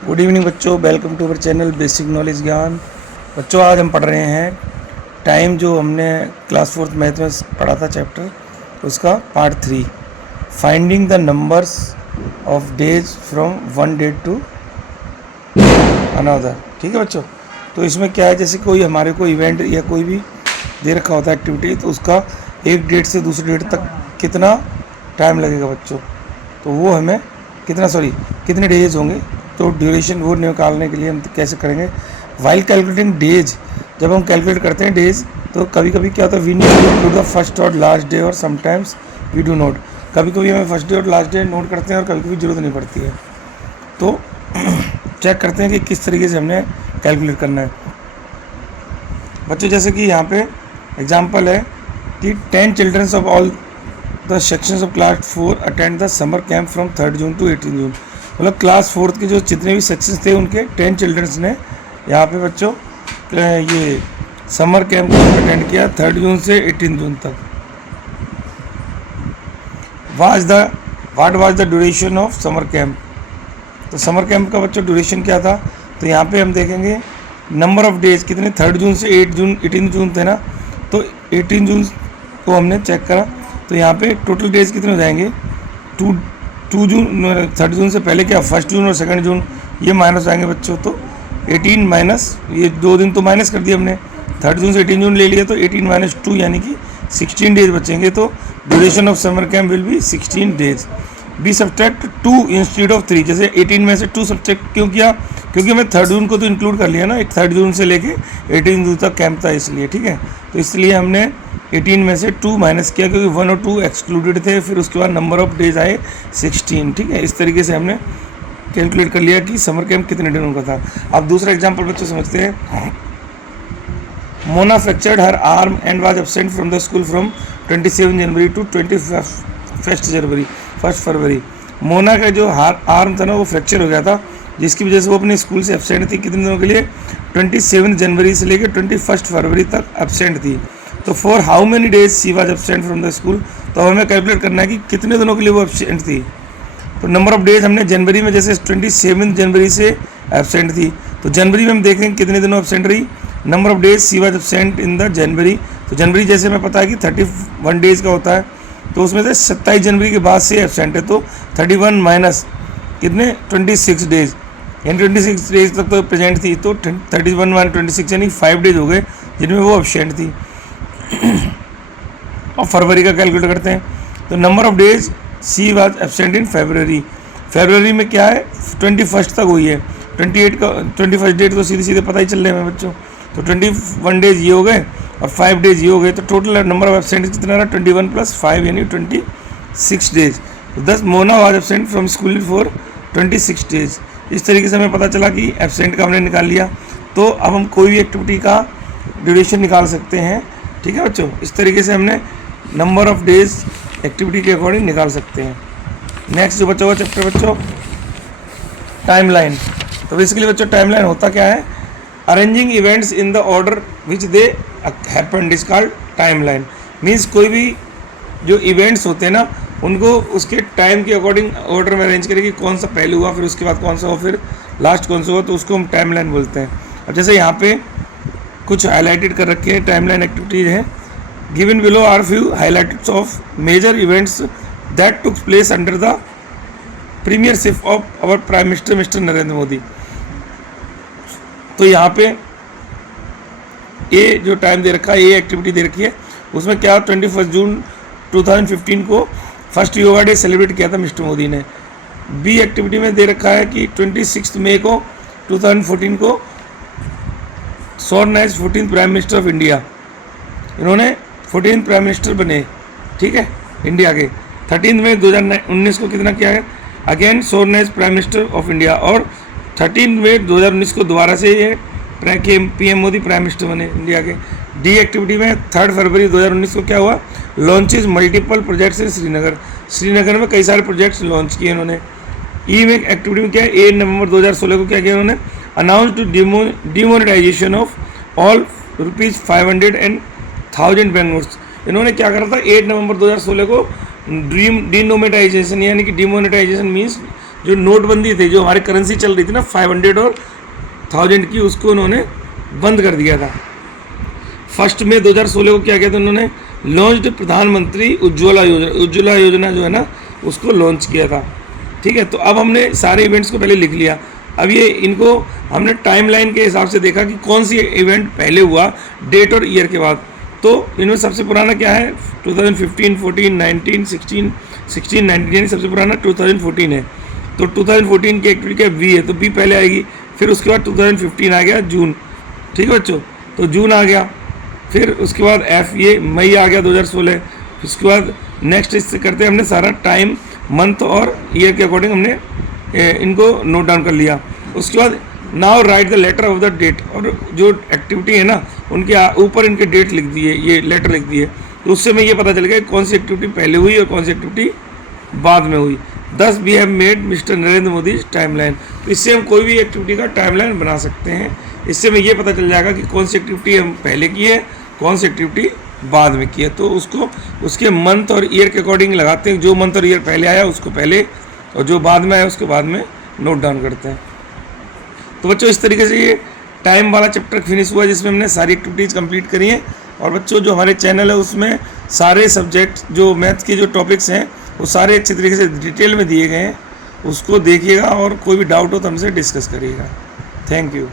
Good evening बच्चों, welcome to our channel basic knowledge Gyan. बच्चों आज हम पढ़ रहे हैं टाइम, जो हमने क्लास 4th मैथ में पढ़ा था चैप्टर, उसका part 3, finding the numbers of days from one date to another. ठीक है बच्चों, तो इसमें क्या है, जैसे कोई हमारे को इवेंट या कोई भी दे रखा होता है एक्टिविटी, तो उसका एक डेट से दूसरी डेट तक कितना टाइम लगेगा बच्चों, तो वो हमें कितने डेज होंगे, तो ड्यूरेशन वो निकालने के लिए हम कैसे करेंगे। वाइल कैलकुलेटिंग डेज, जब हम कैलकुलेट करते हैं डेज, तो कभी कभी क्या होता है, we need to include the first और लास्ट डे, और समटाइम्स वी डू नोट। कभी कभी हमें फर्स्ट डे और लास्ट डे नोट करते हैं और कभी कभी ज़रूरत नहीं पड़ती है। तो चेक करते हैं कि किस तरीके से हमने कैलकुलेट करना है बच्चों। जैसे कि यहाँ पे एग्जाम्पल है कि 10 childrens of all the sections of class 4 attend the summer camp from 3 June to 18 June. मतलब क्लास 4th के जो जितने भी सेक्शंस थे उनके 10 चिल्ड्रंस ने यहाँ पे बच्चों ये समर कैंप को अटेंड किया 3 जून से 18 जून तक। What was the duration of summer camp, तो समर कैंप का बच्चों ड्यूरेशन क्या था, तो यहाँ पे हम देखेंगे नंबर ऑफ डेज कितने, 3 जून से 18 जून थे ना, तो 18 जून को हमने चेक करा, तो यहाँ पे टोटल डेज कितने हो जाएंगे, 2 जून, 3 जून से पहले क्या 1 जून और 2 जून, ये माइनस आएंगे बच्चों, तो 18 माइनस ये 2 दिन तो माइनस कर दिए हमने, 3 जून से 18 जून ले लिया, तो 18 माइनस 2 यानी कि 16 डेज बचेंगे। तो duration of summer camp will be 16 days. We subtract 2 instead of 3, जैसे 18 में से 2 सब्ट्रैक्ट क्यों किया, क्योंकि हमने 3 जून को तो इंक्लूड कर लिया ना, 3 जून से लेके 18 जून तक कैंप था इसलिए, ठीक है। तो इसलिए हमने 18 में से 2 माइनस किया, क्योंकि 1 और 2 एक्सक्लूडेड थे, फिर उसके बाद नंबर ऑफ डेज आए 16, ठीक है। इस तरीके से हमने कैलकुलेट कर लिया कि समर कैंप कितने दिनों का था। अब दूसरा एग्जाम्पल बच्चों समझते हैं। Mona fractured her arm and was absent from the school from 27 January to 1 February. Mona का जो आर्म था ना, वो फ्रैक्चर हो गया था, जिसकी वजह से वो अपने स्कूल से एब्सेंट थी कितने दिनों के लिए, 27 जनवरी से लेकर 21 फरवरी तक एब्सेंट थी। तो for how many days she was absent from the school, तो हमें कैलकुलेट करना है कि कितने दिनों के लिए वो एब्सेंट थी। तो नंबर ऑफ डेज हमने जनवरी में, जैसे 27 जनवरी से एब्सेंट थी, तो जनवरी में हम देखेंगे कितने दिनों एब्सेंट रही, number of days she was absent in the January. तो जनवरी जैसे हमें पता है कि 31 डेज का होता है, तो उसमें से 27 जनवरी के बाद से एब्सेंट है, तो 31 माइनस कितने 26 डेज, यानी 26 डेज तक तो प्रेजेंट थी, तो 31 माइनस 26 यानी 5 डेज हो गए जिनमें वो एब्सेंट थी। और फरवरी का कैलकुलेट करते हैं, तो number of days she was absent in फरवरी में क्या है 21 तक हुई है, 21 डेट तो सीधे सीधे पता ही चल रहे हैं बच्चों, तो 21 डेज ये हो गए और 5 डेज ये हो गए, तो टोटल नंबर ऑफ एब्सेंट कितना रहा 21 + 5 यानी 26 डेज। तो 10 Mona was absent from school for 26 days. इस तरीके से हमें पता चला कि एब्सेंट का हमने निकाल लिया। तो अब हम कोई भी एक्टिविटी का ड्यूरेशन निकाल सकते हैं, ठीक है बच्चों। इस तरीके से हमने नंबर ऑफ डेज एक्टिविटी के अकॉर्डिंग निकाल सकते हैं। नेक्स्ट जो बच्चा हुआ चैप्टर बच्चों टाइमलाइन। तो बेसिकली बच्चों टाइमलाइन होता क्या है, arranging events in the order which they happened is called timeline. Means कोई भी जो इवेंट्स होते हैं ना, उनको उसके टाइम के अकॉर्डिंग ऑर्डर में अरेंज करें कि कौन सा पहले हुआ, फिर उसके बाद कौन सा हो, फिर लास्ट कौन सा हुआ, तो उसको हम टाइमलाइन बोलते हैं। अब जैसे यहाँ पे कुछ हाईलाइटेड कर रखे हैं टाइमलाइन एक्टिविटीज हैं। Given below are few highlighteds of major events that took place under the premiership of our prime minister mister Narendra Modi. तो यहाँ पे ये जो टाइम दे रखा है, ये एक्टिविटी दे रखी है, उसमें क्या 21 जून 2015 को फर्स्ट योगा डे सेलिब्रेट किया था मिस्टर मोदी ने। बी एक्टिविटी में दे रखा है कि 26 मई को 2014 को sworn as 14th prime minister of India, इन्होंने 14th प्राइम मिनिस्टर बने, ठीक है, इंडिया के। 13 मई 2019 को कितना किया है, again sworn as prime minister of India, और 13 मई 2019 को दोबारा से ये PM मोदी प्राइम मिनिस्टर बने इंडिया के। डी एक्टिविटी में 3 फरवरी 2019 को क्या हुआ, launches multiple projects in Srinagar में कई सारे प्रोजेक्ट्स लॉन्च किए इन्होंने। ई में एक्टिविटी में क्या है, 8 नवंबर 2016 को क्या किया उन्होंने, announce to demonetization of all ₹500 and 1000 bank notes. इन्होंने क्या करा था, 8 नवंबर 2016 को डिमोनेटाइजेशन, यानी कि डिमोनेटाइजेशन मीन्स जो नोटबंदी थी, जो हमारी करेंसी चल रही थी ना 500 और 1000 की, उसको उन्होंने बंद कर दिया था। 1 मई 2016 को क्या किया था उन्होंने, लॉन्च प्रधानमंत्री उज्ज्वला योजना, उज्ज्वला योजना जो है ना उसको लॉन्च किया था। ठीक है, तो अब हमने सारे इवेंट्स को पहले लिख लिया। अब ये इनको हमने टाइमलाइन के हिसाब से देखा कि कौन सी इवेंट पहले हुआ, डेट और ईयर के बाद। तो इनमें सबसे पुराना क्या है, 2015, 14, 19, 16, 19, यानी सबसे पुराना 2014 है। तो 2014 की एक्टिविटी क्या वी है, तो बी पहले आएगी। फिर उसके बाद 2015 आ गया जून। ठीक है बच्चों, तो जून आ गया। फिर उसके बाद एफ, ये मई आ गया 2016। उसके बाद नेक्स्ट इससे करते हमने सारा टाइम, मंथ और ईयर के अकॉर्डिंग हमने इनको नोट डाउन कर लिया। उसके बाद now write the letter of the date, और जो एक्टिविटी है ना उनके ऊपर इनके डेट लिख दिए, ये लेटर लिख दिए। तो उससे हमें ये पता चल गया कौन सी एक्टिविटी पहले हुई और कौन सी एक्टिविटी बाद में हुई। 10 we have made mister Narendra Modi timeline. तो इससे हम कोई भी एक्टिविटी का टाइमलाइन बना सकते हैं। इससे हमें ये पता चल जाएगा कि कौन सी एक्टिविटी हम पहले की है, कौन सी एक्टिविटी बाद में की है। तो उसको उसके मंथ और ईयर के अकॉर्डिंग लगाते हैं, जो मंथ और ईयर पहले आया उसको पहले, और जो बाद में आया उसके बाद में नोट डाउन करते हैं। तो बच्चों इस तरीके से ये टाइम वाला चैप्टर फिनिश हुआ, जिसमें हमने सारी एक्टिविटीज़ कंप्लीट करी हैं। और बच्चों जो हमारे चैनल है उसमें सारे सब्जेक्ट जो मैथ्स के जो टॉपिक्स हैं वो सारे अच्छे तरीके से डिटेल में दिए गए हैं, उसको देखिएगा और कोई भी डाउट हो तो हमसे डिस्कस करिएगा। Thank you.